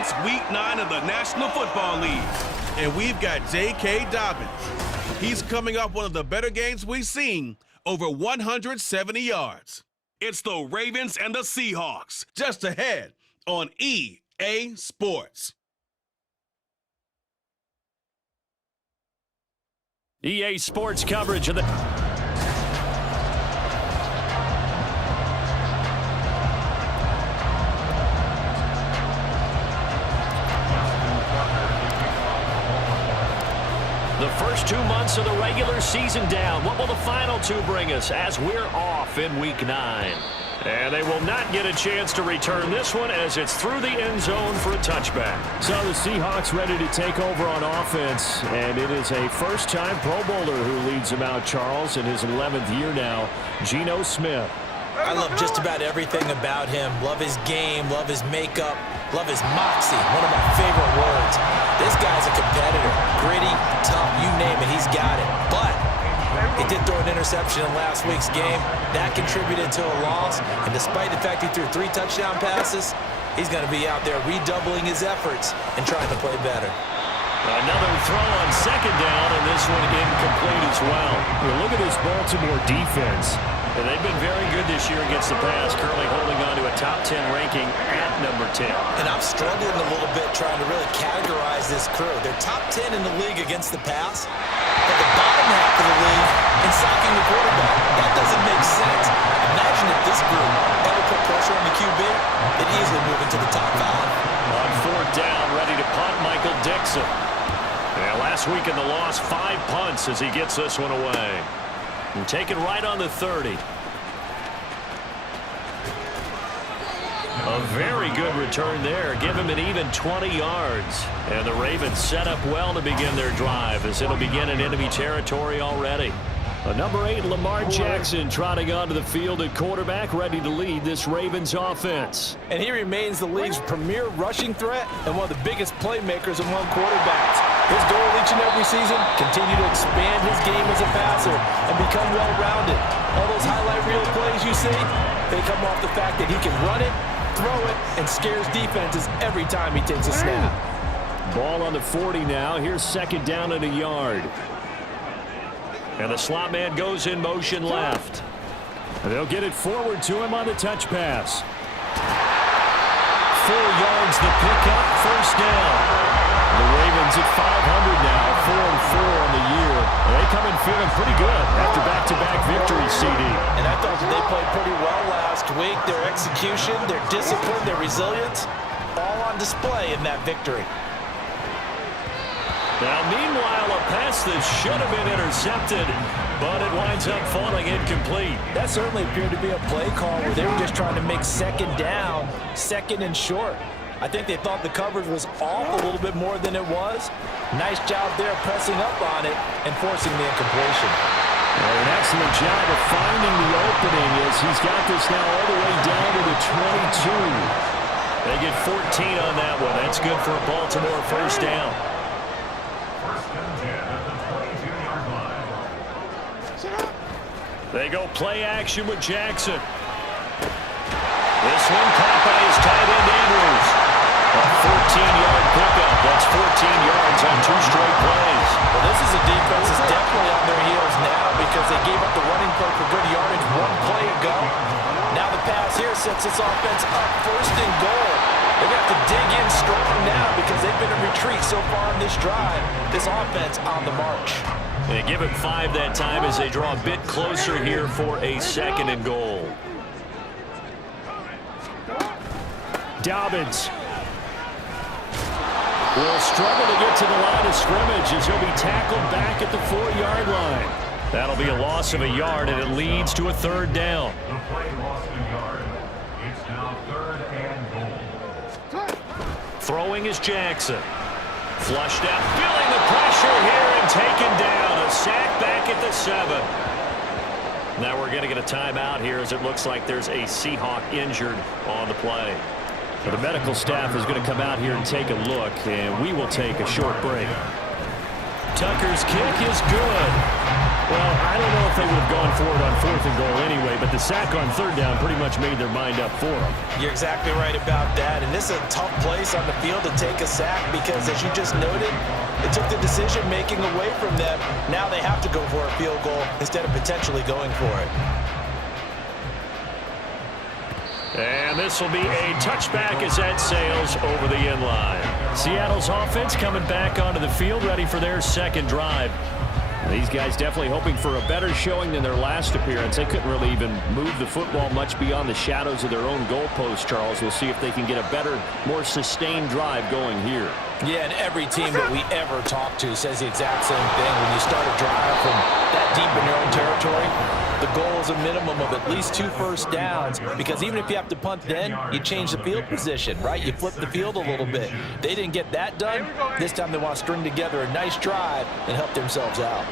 It's Week 9 of the National Football League. And we've got J.K. Dobbins. He's coming off one of the better games we've seen, over 170 yards. It's the Ravens and the Seahawks, just ahead on EA Sports. EA Sports coverage of the... The first 2 months of the regular season down. What will the final two bring us as we're off in Week 9? And they will not get a chance to return this one as it's through the end zone for a touchback. So the Seahawks ready to take over on offense, and it is a first-time Pro Bowler who leads them out, Charles, in his 11th year now, Geno Smith. I love just about everything about him. Love his game, love his makeup, love his moxie, one of my favorite words. This guy's a competitor. Gritty, tough, you name it, he's got it. But he did throw an interception in last week's game. That contributed to a loss. And despite the fact he threw 3 touchdown passes, he's going to be out there redoubling his efforts and trying to play better. Another throw on second down, and this one incomplete as well. Well, look at this Baltimore defense. And they've been very good this year against the pass, currently holding on to a top 10 ranking at number 10. And I'm struggling a little bit trying to really categorize this crew. They're top 10 in the league against the pass, but the bottom half of the league in sacking the quarterback. That doesn't make sense. Imagine if this group ever put pressure on the QB, they'd easily move into the top 5. On fourth down, ready to punt, Michael Dixon. Yeah, last week in the loss, 5 punts as he gets this one away. And taken right on the 30. A very good return there. Give him an even 20 yards. And the Ravens set up well to begin their drive as it'll begin in enemy territory already. Number 8, Lamar Jackson, trotting onto the field at quarterback, ready to lead this Ravens offense. And he remains the league's premier rushing threat and one of the biggest playmakers among quarterbacks. His goal each and every season, continue to expand his game as a passer and become well-rounded. All those highlight reel plays you see, they come off the fact that he can run it, throw it, and scares defenses every time he takes a snap. Ball on the 40 now. Here's second down and a yard. And the slot man goes in motion left. And they'll get it forward to him on the touch pass. 4 yards the pickup, first down. The Ravens at 500 now, 4-4 on the year. They come in feeling pretty good after back-to-back victories, CD. And I thought that they played pretty well last week. Their execution, their discipline, their resilience, all on display in that victory. Now, meanwhile, a pass that should have been intercepted, but it winds up falling incomplete. That certainly appeared to be a play call where they were just trying to make second down, second and short. I think they thought the coverage was off a little bit more than it was. Nice job there pressing up on it and forcing the incompletion. An excellent job of finding the opening as he's got this now all the way down to the 22. They get 14 on that one. That's good for a Baltimore first down. They go play action with Jackson. This one caught by his tight end Andrews. A 14-yard pickup. That's 14 yards on 2 straight plays. Well, this is a defense that's definitely on their heels now because they gave up the running play for good yardage 1 play ago. Now the pass here sets this offense up first and goal. They're going to have to dig in strong now because they've been in retreat so far in this drive. This offense on the march. They give it 5 that time as they draw a bit closer here for a second and goal. Dobbins will struggle to get to the line of scrimmage as he'll be tackled back at the 4-yard line. That'll be a loss of a yard, and it leads to a third down. The play lost a yard. It's now 3rd and goal. Throwing is Jackson. Flushed out, feeling the pressure here and taken down. A sack back at the 7. Now we're going to get a timeout here as it looks like there's a Seahawk injured on the play. The medical staff is going to come out here and take a look, and we will take a short break. Tucker's kick is good. Well, I don't know if they would have gone for it on 4th and goal anyway, but the sack on 3rd down pretty much made their mind up for them. You're exactly right about that, and this is a tough place on the field to take a sack because, as you just noted, it took the decision-making away from them. Now they have to go for a field goal instead of potentially going for it. And this will be a touchback as that sails over the end line. Seattle's offense coming back onto the field, ready for their second drive. These guys definitely hoping for a better showing than their last appearance. They couldn't really even move the football much beyond the shadows of their own goalpost, Charles. We'll see if they can get a better, more sustained drive going here. Yeah, and every team that we ever talk to says the exact same thing. When you start a drive from that deep in your own territory, the goal is a minimum of at least 2 first downs, because even if you have to punt then, you change the field position, right? You flip the field a little bit. They didn't get that done. This time they want to string together a nice drive and help themselves out.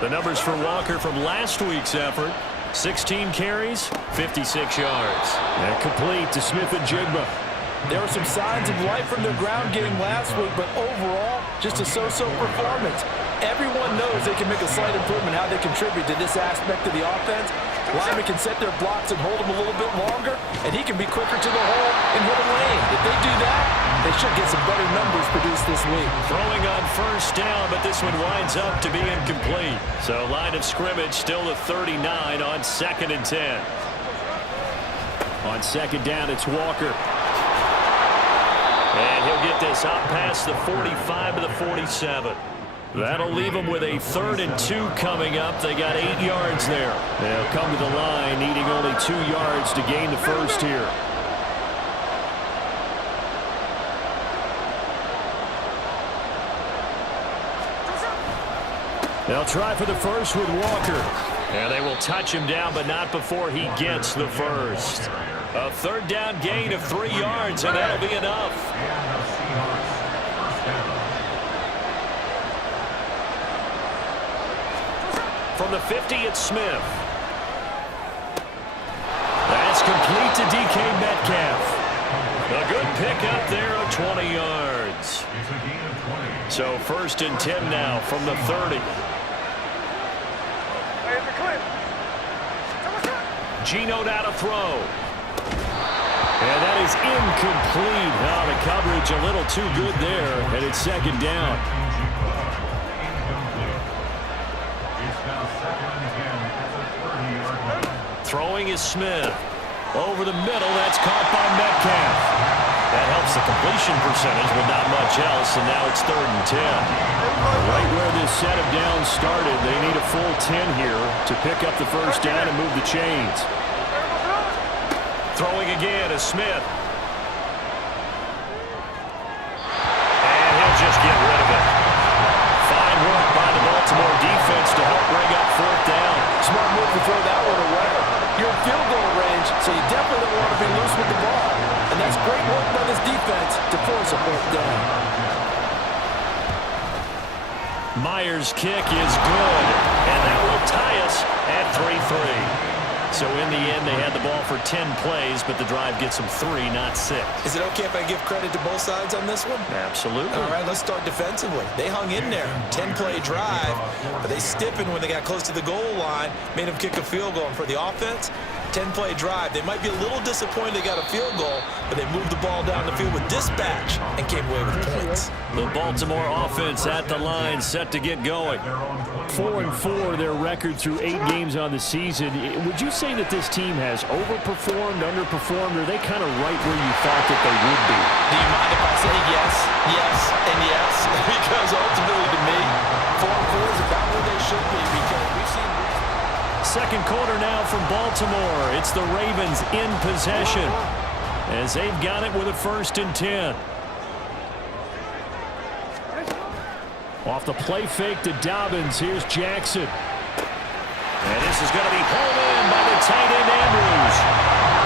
The numbers for Walker from last week's effort: 16 carries, 56 yards. And complete to Smith and Jigba. There were some signs of life from their ground game last week, but overall, just a so-so performance. Everyone knows they can make a slight improvement how they contribute to this aspect of the offense. Linemen can set their blocks and hold them a little bit longer, and he can be quicker to the hole and hit a lane. If they do that, they should get some better numbers produced this week. Throwing on 1st down, but this one winds up to be incomplete. So line of scrimmage still the 39 on 2nd and 10. On 2nd down, it's Walker. And he'll get this out past the 45 to the 47. That'll leave them with a 3rd and 2 coming up. They got 8 yards there. They'll come to the line, needing only 2 yards to gain the first here. They'll try for the first with Walker. And they will touch him down, but not before he gets the first. A 3rd down gain of 3 yards, and that'll be enough. From the 50, it's Smith. That's complete to DK Metcalf. A good pickup there of 20 yards. So 1st and 10 now from the 30. Geno now to throw. And that is incomplete. Now the coverage a little too good there, and it's 2nd down. Throwing is Smith. Over the middle, that's caught by Metcalf. That helps the completion percentage, but not much else, and now it's 3rd and 10. Right where this set of downs started, they need a full 10 here to pick up the first down and move the chains. Throwing again is Smith. And he'll just get rid of it. Fine work by the Baltimore defense to help bring up 4th down. Smart move to throw that one away. You're in field goal range, so you definitely don't want to be loose with the ball. And that's great work by this defense to force a 4th down. Myers' kick is good, and that will tie us at 3-3. So in the end, they had the ball for 10 plays, but the drive gets them 3, not 6. Is it okay if I give credit to both sides on this one? Absolutely. All right, let's start defensively. They hung in there. 10-play drive, but they stiffened when they got close to the goal line, made them kick a field goal. And for the offense, 10-play drive. They might be a little disappointed they got a field goal, but they moved the ball down the field with dispatch and came away with points. The Baltimore offense at the line, set to get going. 4-4, their record through 8 games on the season. Would you say that this team has overperformed, underperformed, or are they kind of right where you thought that they would be? Do you mind if I say yes, yes, and yes? Because ultimately, to me, 4-4 is about where they should be, because we've seen... Second quarter now from Baltimore. It's the Ravens in possession as they've got it with a 1st and 10. Off the play fake to Dobbins. Here's Jackson. And this is going to be pulled in by the tight end Andrews.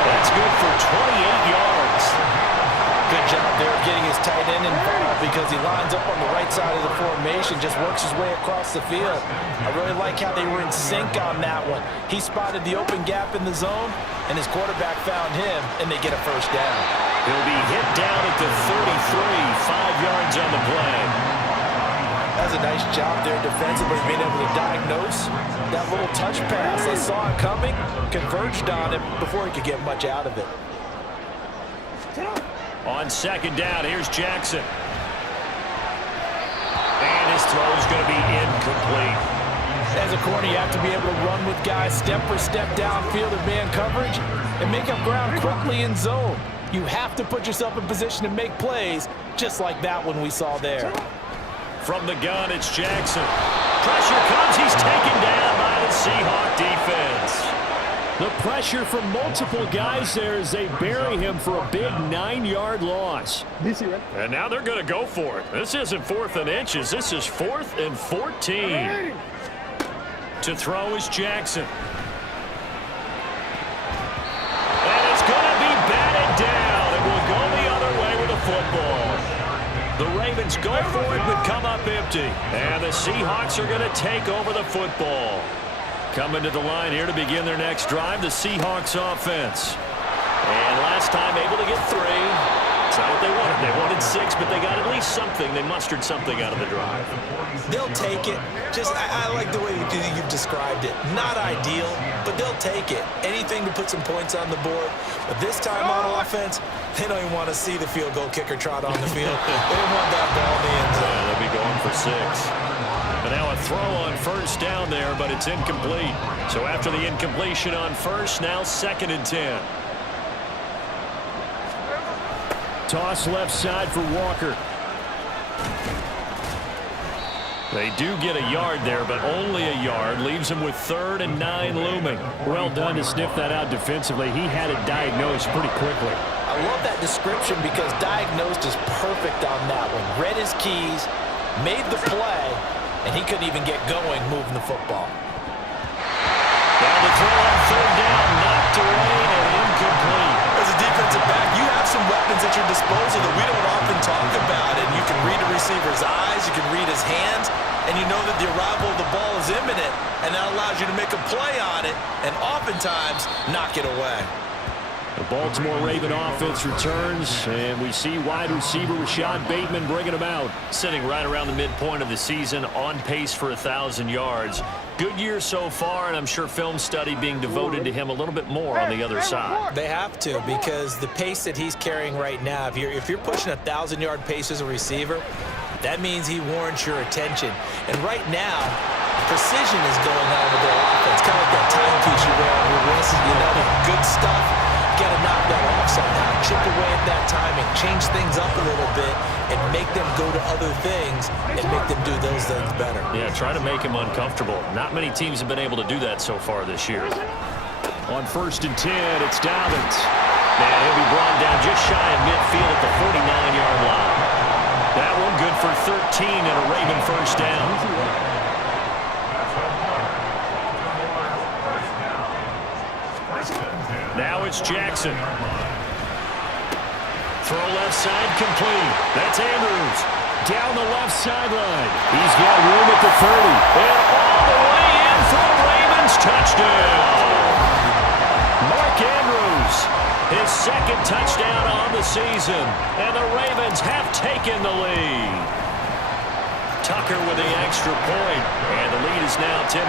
That's good for 28 yards. Good job there getting his tight end involved, because he lines up on the right side of the formation, just works his way across the field. I really like how they were in sync on that one. He spotted the open gap in the zone, and his quarterback found him, and they get a 1st down. He'll be hit down at the 33, 5 yards on the play. That's a nice job there defensively, being able to diagnose That little touch pass, they saw it coming, converged on it before he could get much out of it. On second down, here's Jackson. And his throw is going to be incomplete. As a corner, you have to be able to run with guys step for step downfield in man coverage and make up ground quickly in zone. You have to put yourself in position to make plays, just like that one we saw there. From the gun, it's Jackson. Pressure comes. He's taken down by the Seahawk defense. The pressure from multiple guys there as they bury him for a big 9-yard loss. And now they're going to go for it. This isn't 4th and inches. This is 4th and 14. To throw is Jackson. And it's going to be batted down. It will go the other way with the football. The Ravens go for it but come up empty. And the Seahawks are going to take over the football. Coming to the line here to begin their next drive, the Seahawks offense. And last time able to get 3. It's not what they wanted. They wanted 6, but they got at least something. They mustered something out of the drive. They'll take it. I like the way you've described it. Not ideal, but they'll take it. Anything to put some points on the board. But this time on offense, they don't even want to see the field goal kicker trot on the field. They don't want that ball in the end zone. Yeah, they'll be going for 6. And now a throw on first down there, but it's incomplete. So after the incompletion on first, now 2nd and 10. Toss left side for Walker. They do get a yard there, but only a yard. Leaves him with 3rd and 9 looming. Well done to sniff that out defensively. He had it diagnosed pretty quickly. I love that description because diagnosed is perfect on that one. Read his keys, made the play, and he couldn't even get going moving the football. Now the throw on 3rd down, knocked away and incomplete. As a defensive back, you have some weapons at your disposal that we don't often talk about. And you can read a receiver's eyes, you can read his hands, and you know that the arrival of the ball is imminent, and that allows you to make a play on it and oftentimes knock it away. The Baltimore Raven offense returns, and we see wide receiver Rashad Bateman bringing him out. Sitting right around the midpoint of the season, on pace for 1,000 yards. Good year so far, and I'm sure film study being devoted to him a little bit more on the other side. They have to, because the pace that he's carrying right now, if you're pushing 1,000-yard pace as a receiver, that means he warrants your attention. And right now, precision is going on with their offense. Kind of like that timepiece you wear on your wrist. You know, the good stuff, got to knock that off somehow. Chip away at that timing, change things up a little bit, and make them go to other things and make them do those things better. Yeah, try to make him uncomfortable. Not many teams have been able to do that so far this year. On 1st and 10, it's Dobbins. And he'll be brought down just shy of midfield at the 49-yard line. That one good for 13 and a Raven first down. Now it's Jackson. Throw left side complete. That's Andrews. Down the left sideline. He's got room at the 30. And all the way in for the Ravens touchdown. Mark Andrews, his 2nd touchdown on the season. And the Ravens have taken the lead. Tucker with the extra point. And the lead is now 10-3.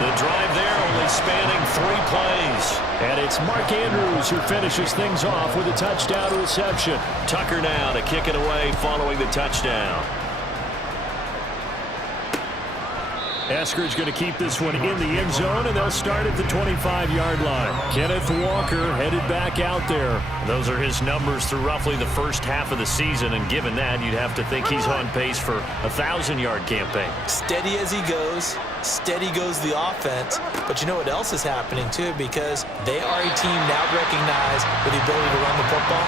The drive there only spanning 3 plays. And it's Mark Andrews who finishes things off with a touchdown reception. Tucker now to kick it away following the touchdown. Eskridge going to keep this one in the end zone, and they'll start at the 25-yard line. Kenneth Walker headed back out there. Those are his numbers through roughly the first half of the season, and given that, you'd have to think he's on pace for a 1,000-yard campaign. Steady as he goes, steady goes the offense. But you know what else is happening, too, because they are a team now recognized with the ability to run the football.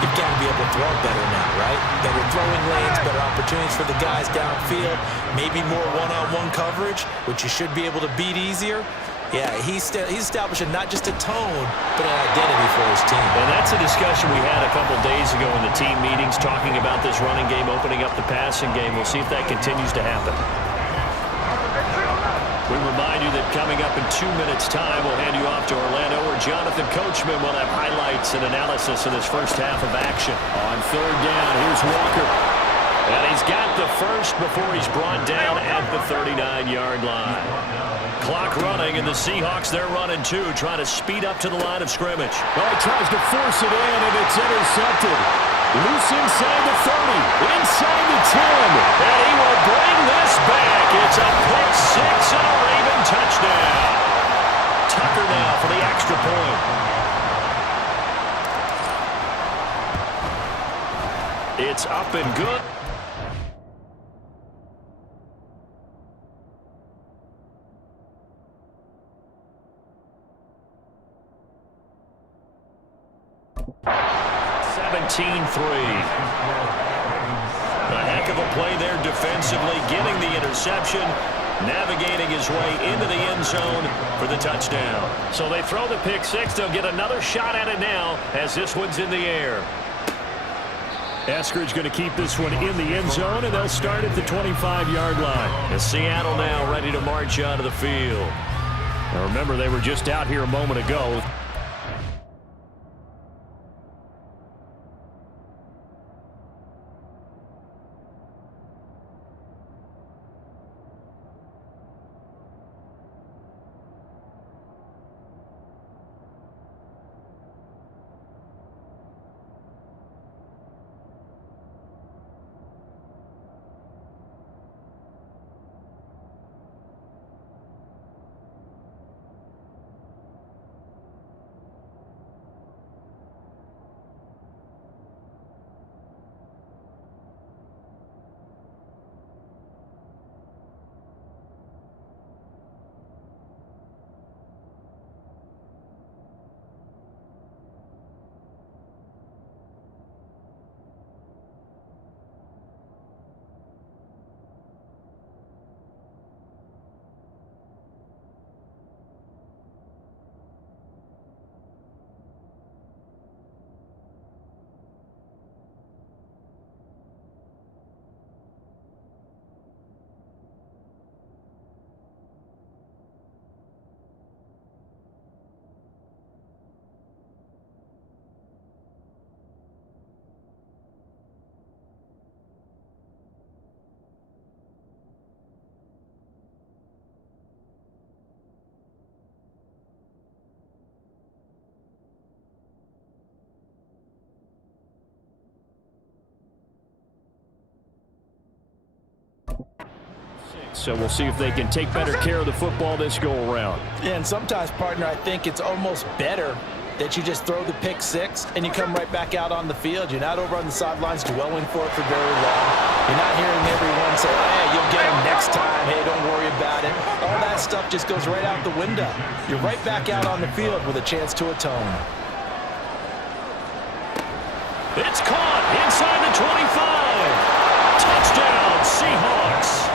You've got to be able to throw better now, right? Better throwing lanes, better opportunities for the guys downfield, maybe more one-on-one coverage, which you should be able to beat easier. Yeah, he's establishing not just a tone, but an identity for his team. And that's a discussion we had a couple days ago in the team meetings, talking about this running game, opening up the passing game. We'll see if that continues to happen. We remind you that coming up in 2 minutes' time, we'll hand you off to Orlando, where Jonathan Coachman will have highlights and analysis of this first half of action. On 3rd down, here's Walker. And he's got the first before he's brought down at the 39 29-yard line. Clock running, and the Seahawks, they're running too, trying to speed up to the line of scrimmage. Well, he tries to force it in, and it's intercepted. Loose inside the 30, inside the 10. And he will bring this back. It's a pick six and a Raven touchdown. Tucker now for the extra point. It's up and good. A heck of a play there defensively, getting the interception, navigating his way into the end zone for the touchdown. So they throw the pick six. They'll get another shot at it now as this one's in the air. Eskridge going to keep this one in the end zone, and they'll start at the 25-yard line. And Seattle now ready to march onto the field. Now remember, they were just out here a moment ago. So we'll see if they can take better care of the football this go-around. Yeah, and sometimes, partner, I think it's almost better that you just throw the pick six and you come right back out on the field. You're not over on the sidelines dwelling for it for very long. You're not hearing everyone say, hey, you'll get him next time. Hey, don't worry about it. All that stuff just goes right out the window. You're right back out on the field with a chance to atone. It's caught inside the 25. Touchdown, Seahawks.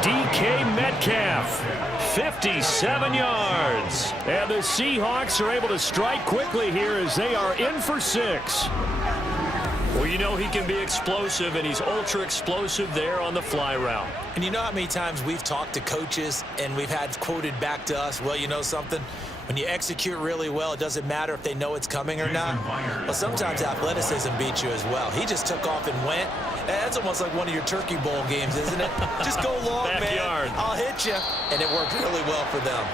DK Metcalf, 57 yards. And the Seahawks are able to strike quickly here as they are in for 6. Well, you know he can be explosive, and he's ultra explosive there on the fly route. And you know how many times we've talked to coaches and we've had quoted back to us, well, you know something? When you execute really well, it doesn't matter if they know it's coming or not. Well, sometimes athleticism beats you as well. He just took off and went. That's almost like one of your Turkey Bowl games, isn't it? Just go long, Backyard. man. I'll hit you. And it worked really well for them.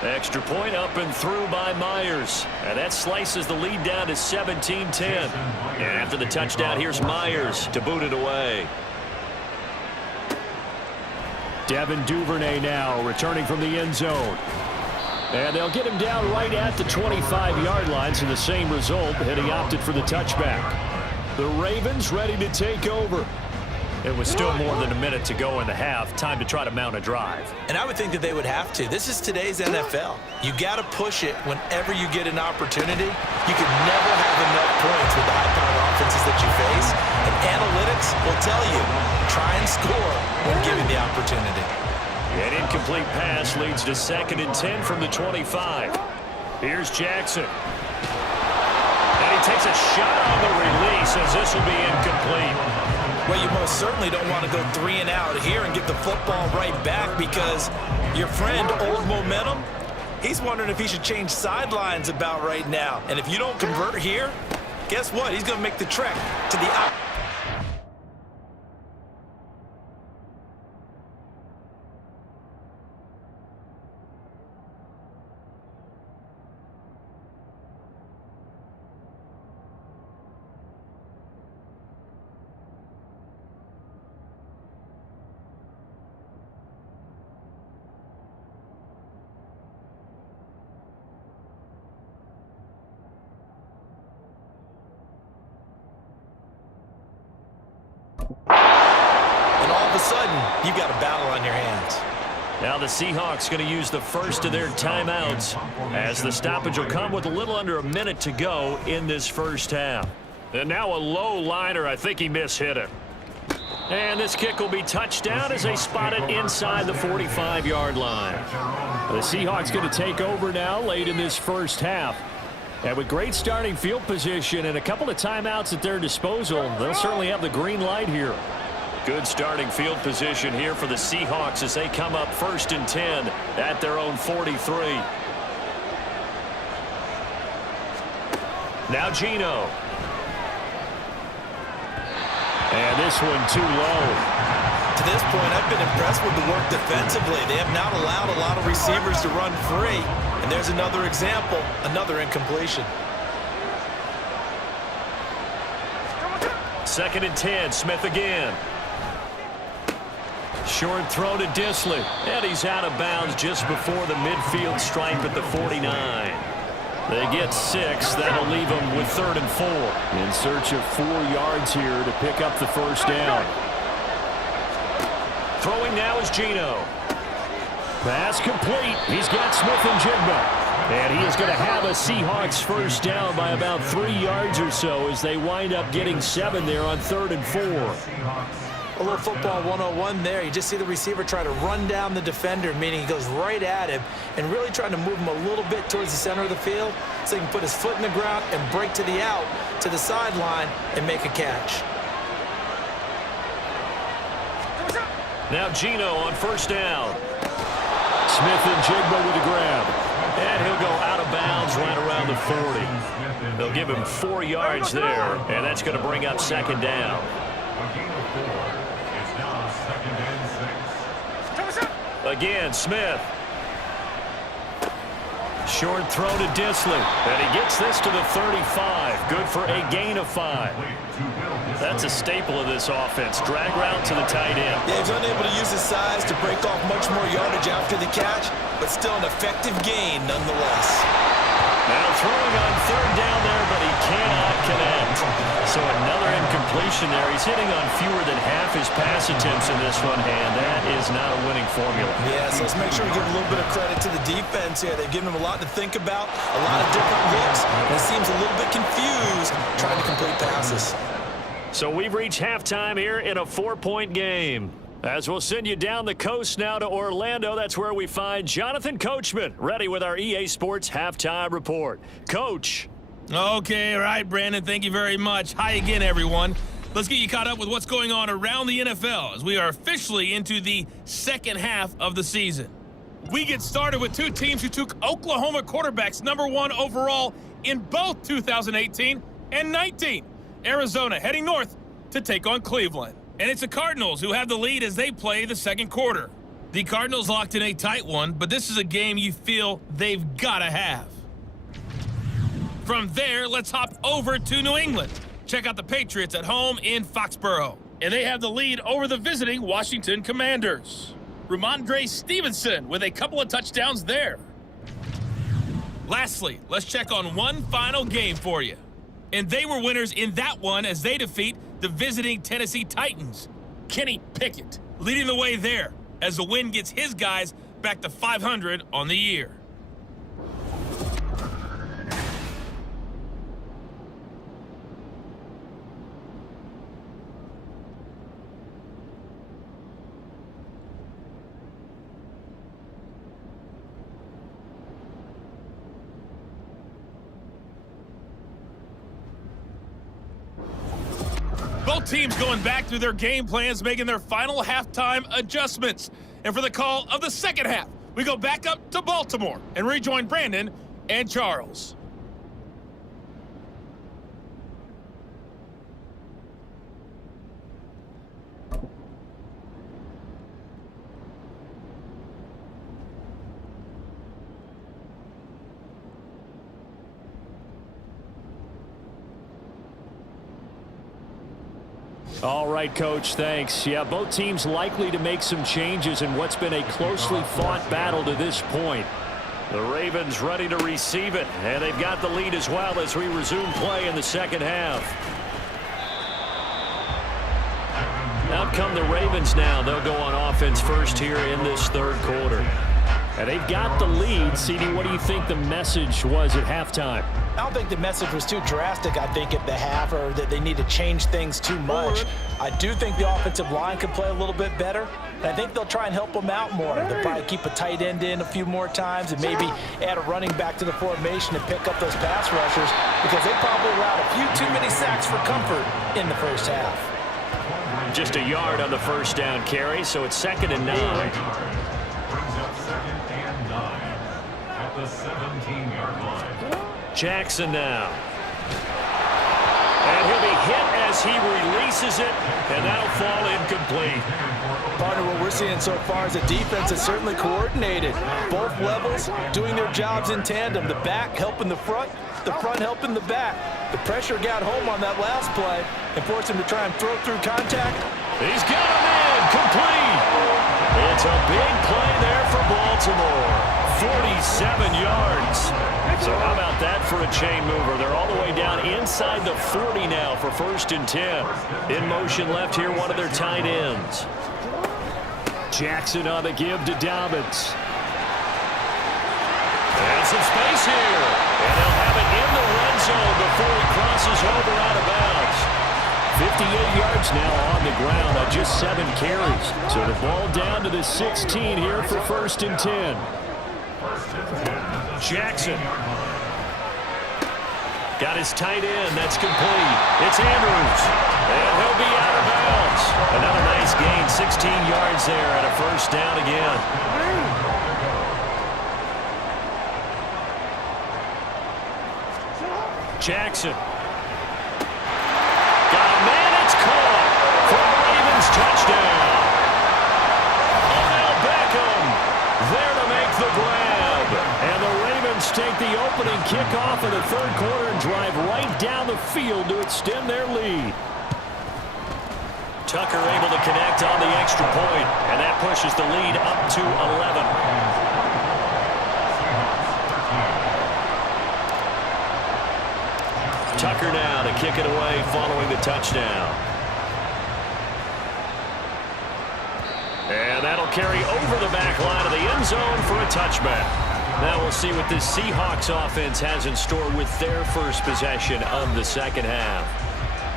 Extra point up and through by Myers. And that slices the lead down to 17-10. And after the touchdown, here's Myers to boot it away. Devin Duvernay now returning from the end zone. And they'll get him down right at the 25-yard line, so the same result, and he opted for the touchback. The Ravens ready to take over. It was still more than a minute to go in the half. Time to try to mount a drive. And I would think that they would have to. This is today's NFL. You got to push it whenever you get an opportunity. You can never have enough points with the high-powered offenses that you face. And analytics will tell you, try and score when given the opportunity. An incomplete pass leads to 2nd and 10 from the 25. Here's Jackson. And he takes a shot on the release as this will be incomplete. Well, you most certainly don't want to go 3 and out here and get the football right back because your friend, Old Momentum, he's wondering if he should change sidelines about right now. And if you don't convert here, guess what? He's going to make the trek to the And all of a sudden, you've got a battle on your hands. Now the Seahawks going to use the first of their timeouts as the stoppage will come with a little under a minute to go in this first half. And now a low liner. I think he mishit it. And this kick will be touchdown as they spot it inside the 45-yard line. The Seahawks going to take over now late in this first half. And with great starting field position and a couple of timeouts at their disposal, they'll certainly have the green light here. Good starting field position here for the Seahawks as they come up 1st and 10 at their own 43. Now Geno. And this one too low. To this point, I've been impressed with the work defensively. They have not allowed a lot of receivers to run free. And there's another example, another incompletion. 2nd and 10, Smith again. Short throw to Disley. And he's out of bounds just before the midfield stripe at the 49. They get 6. That'll leave them with 3rd and 4. In search of 4 yards here to pick up the first down. Throwing now is Geno. Pass complete. He's got Smith and Jigba. And he is going to have a Seahawks first down by about 3 yards or so as they wind up getting 7 there on 3rd and 4. A little football 101 there. You just see the receiver try to run down the defender, meaning he goes right at him and really trying to move him a little bit towards the center of the field so he can put his foot in the ground and break to the out, to the sideline, and make a catch. Now Geno on 1st down. Smith and Jigba with a grab. And he'll go out of bounds right around the 40. They'll give him 4 yards there, and that's going to bring up 2nd down. Again, Smith. Short throw to Disley. And he gets this to the 35. Good for a gain of 5. That's a staple of this offense. Drag route to the tight end. Yeah, he's unable to use his size to break off much more yardage after the catch, but still an effective gain nonetheless. Now throwing on 3rd down there, but he cannot connect. So another incompletion there. He's hitting on fewer than half his pass attempts in this one, and that is not a winning formula. Yeah, so let's make sure we give a little bit of credit to the defense here. They've given him a lot to think about, a lot of different looks, and it seems a little bit confused trying to complete passes. So we've reached halftime here in a 4-point game. As we'll send you down the coast now to Orlando, that's where we find Jonathan Coachman, ready with our EA Sports Halftime Report. Coach. Okay, all right, Brandon, thank you very much. Hi again, everyone. Let's get you caught up with what's going on around the NFL as we are officially into the second half of the season. We get started with 2 teams who took Oklahoma quarterbacks #1 overall in both 2018 and 19. Arizona heading north to take on Cleveland. And it's the Cardinals who have the lead as they play the second quarter. The Cardinals locked in a tight one, but this is a game you feel they've got to have. From there, let's hop over to New England. Check out the Patriots at home in Foxborough. And they have the lead over the visiting Washington Commanders. Ramondre Stevenson with a couple of touchdowns there. Lastly, let's check on one final game for you. And they were winners in that one as they defeat the visiting Tennessee Titans. Kenny Pickett leading the way there as the win gets his guys back to 500 on the year. Both teams going back through their game plans, making their final halftime adjustments. And for the call of the second half, we go back up to Baltimore and rejoin Brandon and Charles. All right, Coach, thanks. Yeah, both teams likely to make some changes in what's been a closely fought battle to this point. The Ravens ready to receive it, and they've got the lead as well as we resume play in the second half. Out come the Ravens now. They'll go on offense first here in this third quarter. And they've got the lead. CD, what do you think the message was at halftime? I don't think the message was too drastic, I think, at the half, or that they need to change things too much. I do think the offensive line can play a little bit better, and I think they'll try and help them out more. They'll probably keep a tight end in a few more times and maybe add a running back to the formation and pick up those pass rushers, because they probably allowed a few too many sacks for comfort in the first half. Just a yard on the first down carry, so it's 2nd and 9. Brings up 2nd and 9 at the 17-yard line. Jackson now. And he'll be hit as he releases it, and that'll fall incomplete. Partner, what we're seeing so far is a defense that's certainly coordinated. Both levels doing their jobs in tandem. The back helping the front helping the back. The pressure got home on that last play and forced him to try and throw through contact. He's got him in, complete. It's a big play there for Baltimore. 47 yards. So how about that for a chain mover? They're all the way down inside the 40 now for 1st and 10. In motion left here, one of their tight ends. Jackson on the give to Dobbins. And some space here. And they'll have it in the red zone before he crosses over out of bounds. 58 yards now on the ground on just 7 carries. So the ball down to the 16 here for 1st and 10. Jackson. Got his tight end. That's complete. It's Andrews. And he'll be out of bounds. Another nice gain. 16 yards there and a 1st down again. Jackson. Got a man. It's caught for the Ravens touchdown. Odell Beckham there to make the grab. And the Ravens take the opening kickoff of the third quarter and drive right down the field to extend their lead. Tucker able to connect on the extra point, and that pushes the lead up to 11. Tucker now to kick it away following the touchdown. And that'll carry over the back line of the end zone for a touchback. Now we'll see what this Seahawks offense has in store with their first possession of the second half.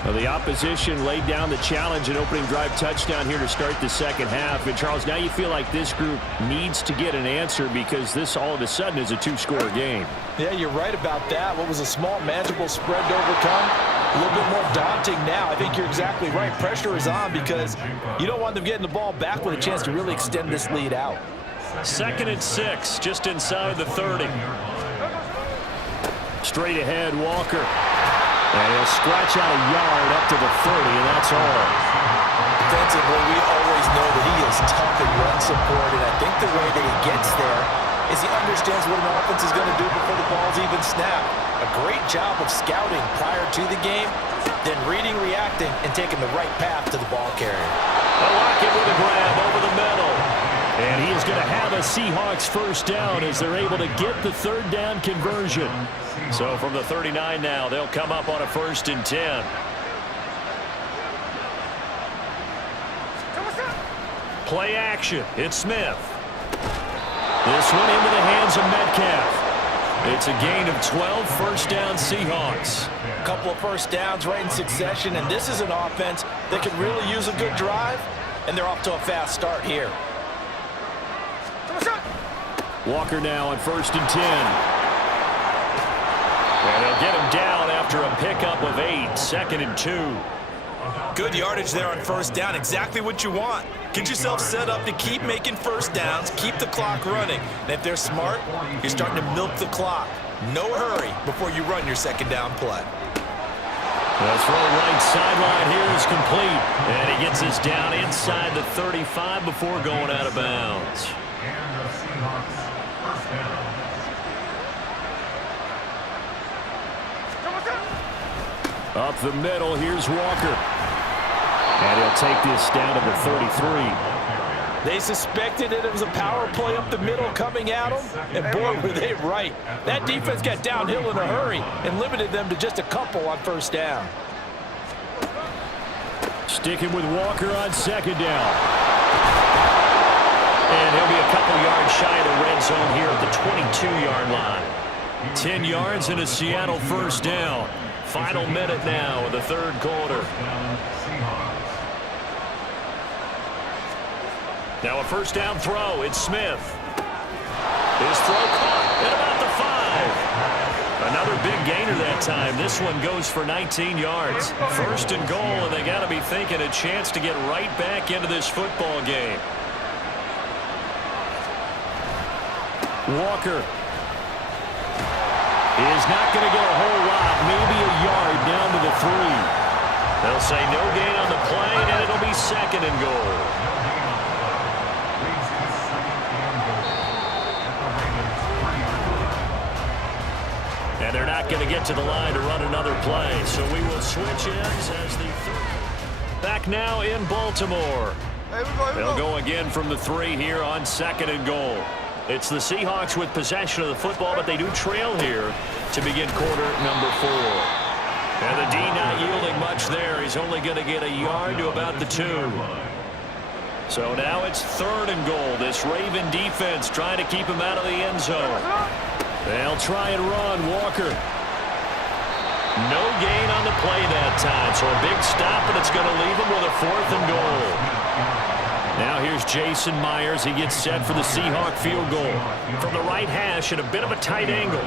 Well, the opposition laid down the challenge and opening drive touchdown here to start the second half. And, Charles, now you feel like this group needs to get an answer because this all of a sudden is a 2-score game. Yeah, you're right about that. What was a small, manageable spread to overcome, a little bit more daunting now. I think you're exactly right. Pressure is on because you don't want them getting the ball back with a chance to really extend this lead out. 2nd and 6, just inside the 30. Straight ahead, Walker. And he'll scratch out a yard up to the 30, and that's all. Defensively, we always know that he is tough in run support, and I think the way that he gets there is he understands what an offense is going to do before the ball's even snapped. A great job of scouting prior to the game, then reading, reacting, and taking the right path to the ball carrier. Lockett with a grab over the middle. And he is going to have a Seahawks first down as they're able to get the third down conversion. So from the 39 now, they'll come up on a 1st and 10. Play action. It's Smith. This one into the hands of Metcalf. It's a gain of 12, 1st down Seahawks. A couple of first downs right in succession, and this is an offense that could really use a good drive, and they're off to a fast start here. Walker now on 1st and 10. And they'll get him down after a pickup of 8, 2nd and 2. Good yardage there on first down, exactly what you want. Get yourself set up to keep making first downs, keep the clock running. And if they're smart, you're starting to milk the clock. No hurry before you run your second down play. The throw right sideline here is complete. And he gets us down inside the 35 before going out of bounds. And the Seahawks first down. Up the middle, here's Walker. And he'll take this down to the 33. They suspected it was a power play up the middle coming at them, and boy, were they right. That defense got downhill in a hurry and limited them to just a couple on first down. Sticking with Walker on second down. And he'll be a couple yards shy of the red zone here at the 22-yard line. 10 yards and a Seattle first down. Final minute now of the third quarter. Now a first down throw. It's Smith. His throw caught at about the 5. Another big gainer that time. This one goes for 19 yards. First and goal, and they got to be thinking a chance to get right back into this football game. Walker is not going to get a whole lot, maybe a yard down to the 3. They'll say no gain on the play, and it'll be second and goal. And they're not going to get to the line to run another play, so we will switch ends as the back now in Baltimore. They'll go again from the 3 here on second and goal. It's the Seahawks with possession of the football, but they do trail here to begin quarter number 4. And the D not yielding much there. He's only going to get a yard to about the 2. So now it's third and goal. This Raven defense trying to keep him out of the end zone. They'll try and run. Walker. No gain on the play that time. So a big stop, and it's going to leave him with a fourth and goal. Now here's Jason Myers. He gets set for the Seahawk field goal. From the right hash at a bit of a tight angle.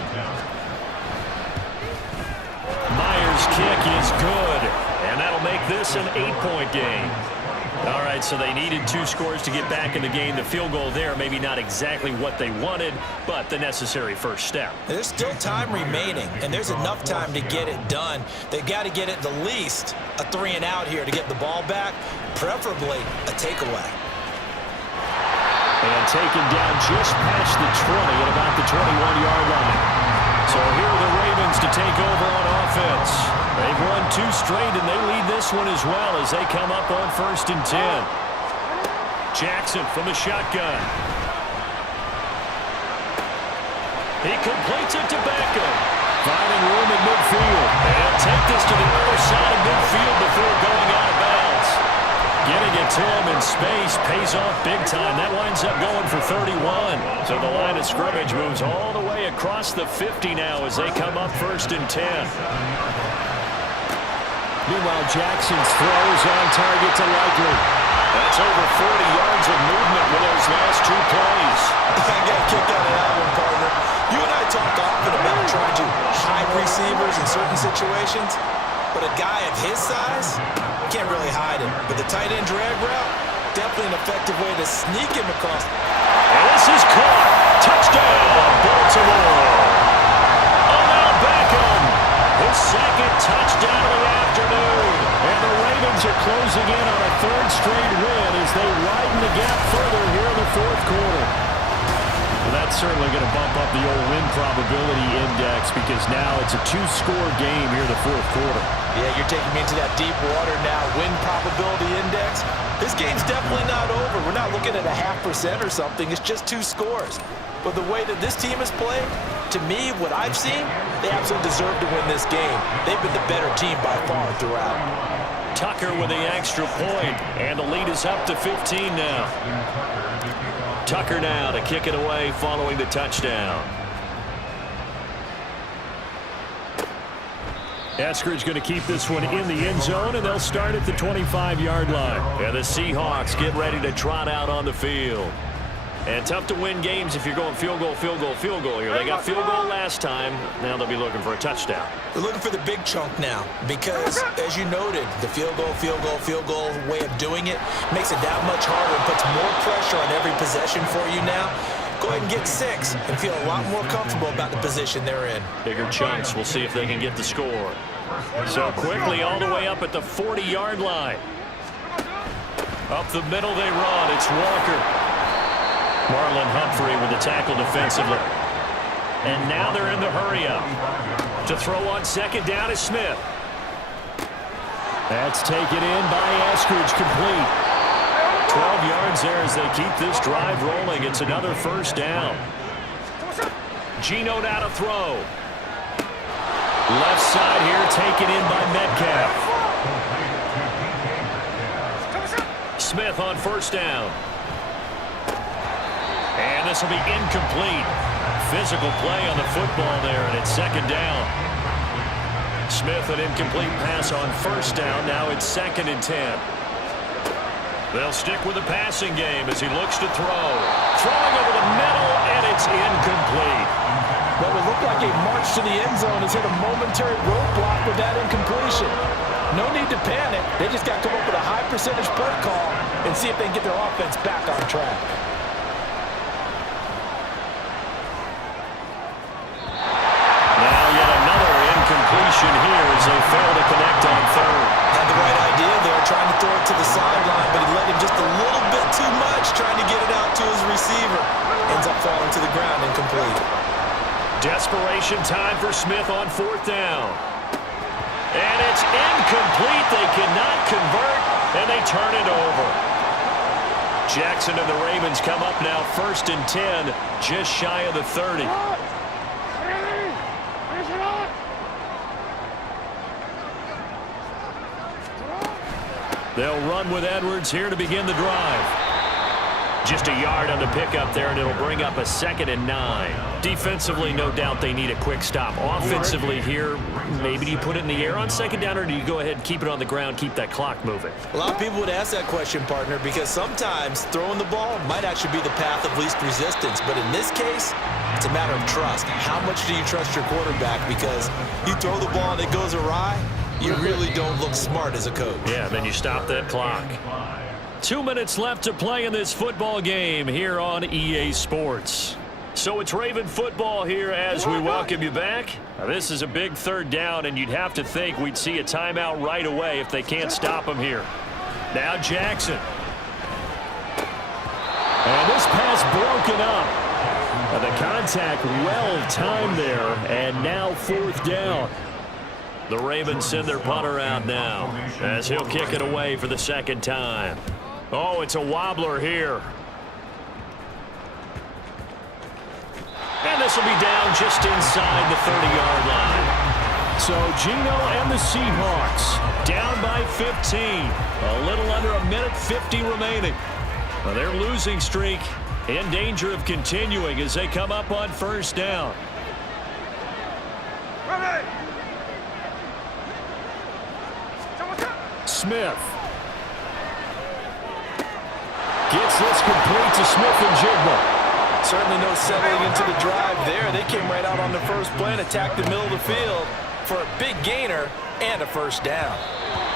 Myers' kick is good. And that'll make this an 8-point game. All right, so they needed 2 scores to get back in the game. The field goal there, maybe not exactly what they wanted, but the necessary first step. There's still time remaining, and there's enough time to get it done. They've got to get at the least a 3 and out here to get the ball back, preferably a takeaway. And taken down just past the 20 at about the 21-yard line. So here are the Ravens to take over on offense. They've won 2 straight, and they lead this one as well as they come up on 1st and 10. Jackson from the shotgun. He completes it to Beckham. Finding room in midfield. And take this to the other side of midfield before going out of bounds. Getting it to him in space pays off big time. That winds up going for 31. So the line of scrimmage moves all the way across the 50 now as they come up 1st and 10. Meanwhile, Jackson's throws on target to Likely. That's over 40 yards of movement with those last 2 plays. I got a kick out of that one, partner. You and I talk often about trying to hide receivers in certain situations, but a guy of his size can't really hide him. But the tight end drag route, definitely an effective way to sneak him across. And this is caught. Touchdown, Baltimore. Odell Beckham, his second touchdown of the afternoon. And the Ravens are closing in on a 3rd straight win as they widen the gap further here in the 4th quarter. Well, that's certainly going to bump up the old win probability index because now it's a 2-score game here in the 4th quarter. Yeah, you're taking me into that deep water now. Win probability index. This game's definitely not over. We're not looking at a 0.5% or something. It's just 2 scores. But the way that this team has played, to me, what I've seen, they absolutely deserve to win this game. They've been the better team by far throughout. Tucker with the extra point, and the lead is up to 15 now. Tucker now to kick it away following the touchdown. Eskridge going to keep this one in the end zone, and they'll start at the 25-yard line. And the Seahawks get ready to trot out on the field. And tough to win games if you're going field goal, field goal, field goal here. They got field goal last time. Now they'll be looking for a touchdown. They're looking for the big chunk now because, as you noted, the field goal, field goal, field goal way of doing it makes it that much harder and puts more pressure on every possession for you now. Go ahead and get 6 and feel a lot more comfortable about the position they're in. Bigger chunks. We'll see if they can get the score. So quickly all the way up at the 40-yard line. Up the middle they run. It's Walker. Marlon Humphrey with the tackle defensively. And now they're in the hurry-up. To throw on second down is Smith. That's taken in by Eskridge, complete. 12 yards there as they keep this drive rolling. It's another first down. Geno now to throw. Left side here taken in by Metcalf. Smith on first down. And this will be incomplete. Physical play on the football there, and it's second down. Smith, an incomplete pass on first down. Now it's 2nd and 10. They'll stick with the passing game as he looks to throw. Throwing over the middle, and it's incomplete. What would look like a march to the end zone has hit a momentary roadblock with that incompletion. No need to panic. They just got to come up with a high percentage play call and see if they can get their offense back on track. Now yet another incompletion here as they fail to connect on third. Had the right idea there, trying to throw it to the sideline, but he let him just a little bit too much, trying to get it out to his receiver. Ends up falling to the ground incomplete. Desperation time for Smith on 4th down. And it's incomplete. They cannot convert, and they turn it over. Jackson and the Ravens come up now 1st and 10, just shy of the 30. They'll run with Edwards here to begin the drive. Just a yard on the pickup there, and it'll bring up a 2nd and 9. Defensively, no doubt they need a quick stop. Offensively here, maybe do you put it in the air on 2nd down, or do you go ahead and keep it on the ground, keep that clock moving? A lot of people would ask that question, partner, because sometimes throwing the ball might actually be the path of least resistance. But in this case, it's a matter of trust. How much do you trust your quarterback? Because you throw the ball and it goes awry, you really don't look smart as a coach. Yeah, then you stop that clock. 2 minutes left to play in this football game here on EA Sports. So it's Raven football here as we welcome you back. Now, this is a big 3rd down, and you'd have to think we'd see a timeout right away if they can't stop him here. Now Jackson. And this pass broken up. And the contact well timed there, and now 4th down. The Ravens send their punter out now as he'll kick it away for the 2nd time. Oh, it's a wobbler here. And this will be down just inside the 30-yard line. So Geno and the Seahawks down by 15. A little under a minute 50 remaining. Well, their losing streak in danger of continuing as they come up on 1st down. Smith. Gets this complete to Smith and Jigba. Certainly no settling into the drive there. They came right out on the first play and attacked the middle of the field for a big gainer and a 1st down.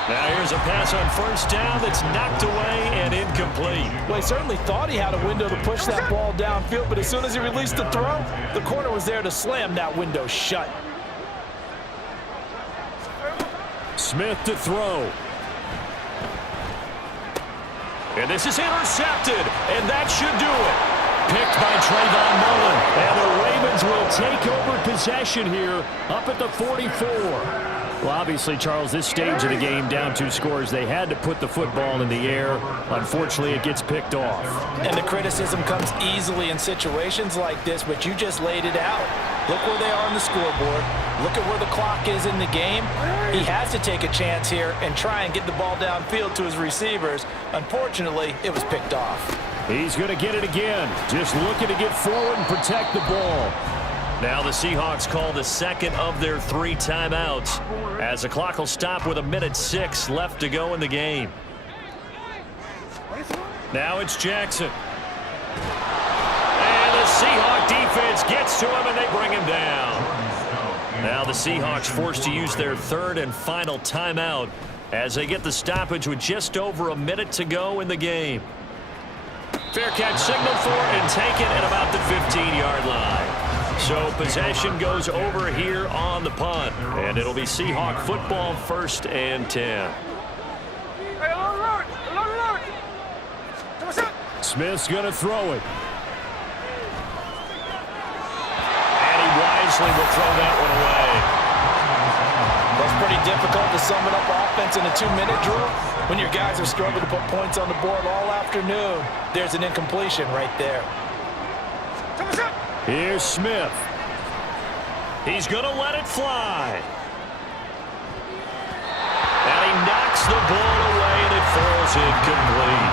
Now here's a pass on 1st down that's knocked away and incomplete. Well, he certainly thought he had a window to push that ball downfield, but as soon as he released the throw, the corner was there to slam that window shut. Smith to throw. And this is intercepted, and that should do it. Picked by Trayvon Mullen, and the Ravens will take over possession here up at the 44. Well, obviously, Charles, this stage of the game, down 2 scores, they had to put the football in the air. Unfortunately, it gets picked off. And the criticism comes easily in situations like this, but you just laid it out. Look where they are on the scoreboard. Look at where the clock is in the game. He has to take a chance here and try and get the ball downfield to his receivers. Unfortunately, it was picked off. He's going to get it again. Just looking to get forward and protect the ball. Now the Seahawks call the 2nd of their 3 timeouts as the clock will stop with 1:06 left to go in the game. Now it's Jackson. And the Seahawk defense gets to him and they bring him down. Now the Seahawks forced to use their 3rd and final timeout as they get the stoppage with just over a minute to go in the game. Fair catch signaled for and taken at about the 15-yard line. So possession goes over here on the punt, and it'll be Seahawk football 1st and 10. Smith's going to throw it. And he wisely will throw that one away. That's pretty difficult to sum it up offense in a 2-minute drill. When your guys have struggled to put points on the board all afternoon, there's an incompletion right there. Here's Smith. He's going to let it fly. And he knocks the ball away, and it falls incomplete.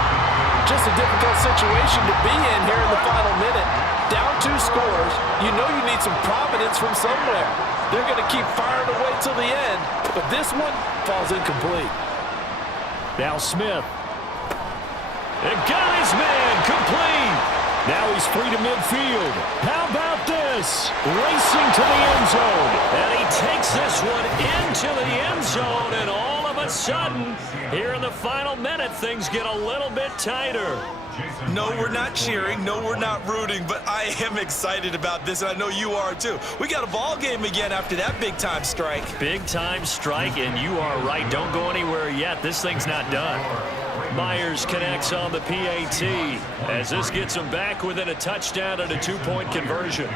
Just a difficult situation to be in here in the final minute. Down 2 scores, you know you need some providence from somewhere. They're going to keep firing away till the end, but this one falls incomplete. Now Smith. And got his man complete. Now he's free to midfield. How about this? Racing to the end zone. And he takes this one into the end zone, and all of a sudden, here in the final minute, things get a little bit tighter. No, we're not cheering. No, we're not rooting, but I am excited about this, and I know you are too. We got a ball game again after that big-time strike. Big-time strike, and you are right. Don't go anywhere yet. This thing's not done. Myers connects on the PAT as this gets him back within a touchdown and a 2-point conversion.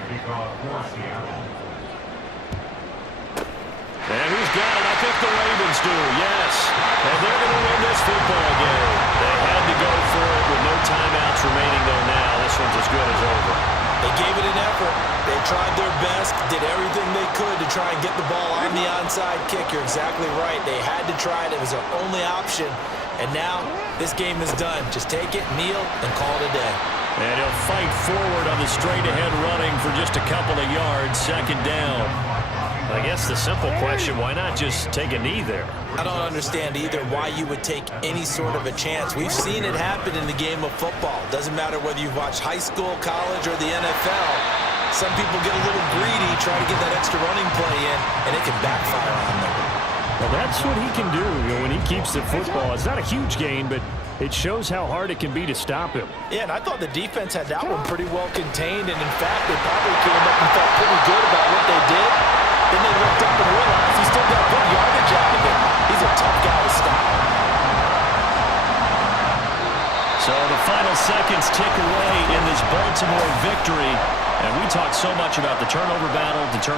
And who's got it? I think the Ravens do, yes. And they're going to win this football game. They had to go for it with no timeouts remaining, though now. This one's as good as over. They gave it an effort. They tried their best, did everything they could to try and get the ball on the onside kick. You're exactly right. They had to try it. It was their only option. And now this game is done. Just take it, kneel, and call it a day. And he'll fight forward on the straight-ahead running for just a couple of yards, second down. I guess the simple question, why not just take a knee there? I don't understand either why you would take any sort of a chance. We've seen it happen in the game of football. Doesn't matter whether you've watched high school, college, or the NFL. Some people get a little greedy, try to get that extra running play in, and it can backfire on them. Well, that's what he can do, when he keeps the football. It's not a huge gain, but it shows how hard it can be to stop him. Yeah, and I thought the defense had that one pretty well contained, and in fact, they probably came up and felt pretty good about what they did. Then they looked up and realized he still got good yardage out of it. He's a tough guy to stop. So the final seconds tick away in this Baltimore victory. And we talked so much about the turnover battle,